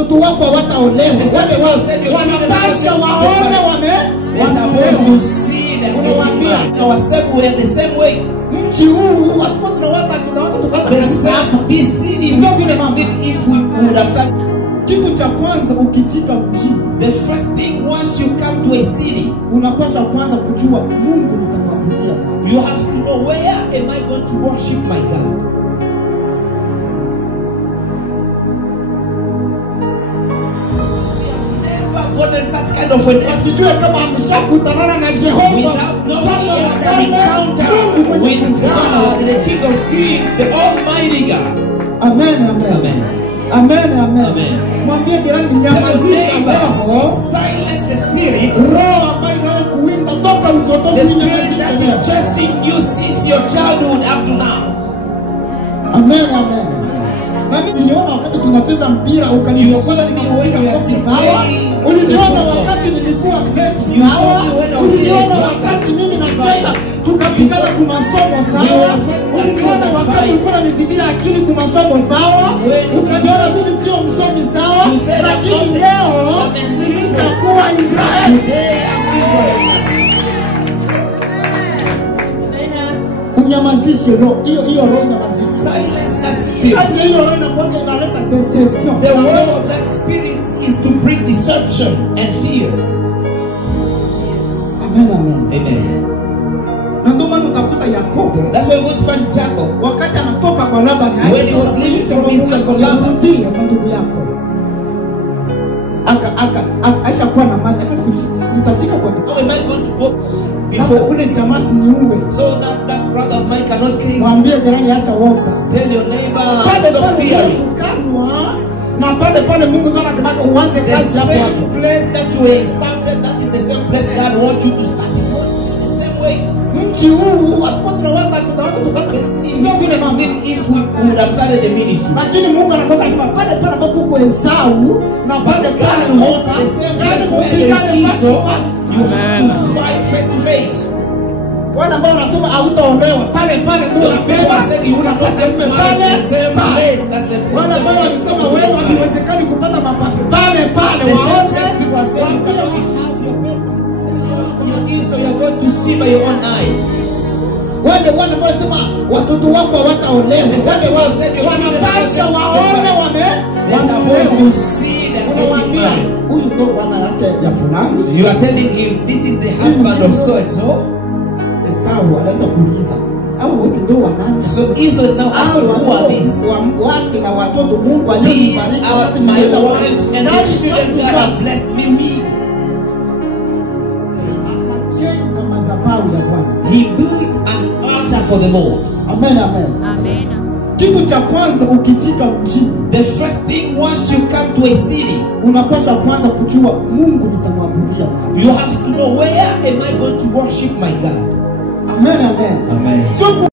watoto wako hawataolewa. Wale wao wanapaswa waone to see that ourselves we are the same way. Mji huu watu tunaweza tukapata this city if we would have said, kitu cha kwanza ukifika mjini, the first thing once you come to a city, unapaswa kwanza kujua Mungu nitamwabudia. You have to know, where am I going to worship my God? Gotten such kind of an asijue kama ameshakutana na Jehova without knowing an encounter with God, the King of Kings, the Almighty God. Amen, amen, amen, amen, amen, amen. Mwambie jirani, nyamazisha roho, silence the spirit, roho ambayo inakuwinda toka utotoni, the spirit that is chasing you since your childhood up to now. Amen, amen. Na mimi niliona wakati tunacheza mpira ukaniongoza nikapiga pasi sawa. Uliniona wakati nilikuwa mrefu sawa. Uliniona wakati mimi nacheza tukapigana kwa masomo sawa. Uliniona wakati ulikuwa unanizidia akili kwa masomo sawa. Ukaniona mimi sio msomi sawa. Lakini leo nimeshakuwa Israeli. Unyamazishe roho hiyo roho nyamazishe. Silence that spirit. Hiyo roho inakuja inaleta deception. The work of that spirit is to bring deception and fear. Amen, amen, amen. Na ndio maana utakuta Yakobo, that's why we go to find Jacob, wakati anatoka kwa Laban, when he was leaving from his uncle Laban, kwa ndugu yako aisha kuwa na mali, nitafika kwa ndugu. How am I going to go before ule jamaa siniue, so that brother of mine cannot kill? Mwambie jirani acha woga. Tell your neighbor, stop fearing. Na pale Mungu ndo anataka uanze kazi hapo hapo. The same place that you were insulted, that is the same place God wants you to start. The same way. Mji huu watu tunaweza tukapata if we would have started the ministry. Lakini Mungu anakwambia kama pale ambapo uko Esau na pale unaona you have to fight face to face. Wale ambao wanasema hautaolewa pale tu unabeba unapata mume pale. Wale ambao wanasema wewe haiwezekani kupata mapato pale waone so you are going to see by your own eye. Wale ambao wanasema watoto wako hawataolewa, wale wanapaswa waone to see that huyu ndo bwana yake ya fulani. You are telling him this is the husband of so and so. Esau anaweza kuuliza au wote ndo wanani? So Esau is now asking, who are these? Wake na watoto Mungu alionibariki are my wives and the children God has blessed me with. Akajenga madhabahu ya Bwana. He built an altar for the Lord. Amen, amen, amen. Kitu cha kwanza ukifika mjini, the first thing once you come to a city, unapaswa kwanza kujua Mungu nitamwabudia. You have to know, where am I going to worship my God? Amen, amen, amen. So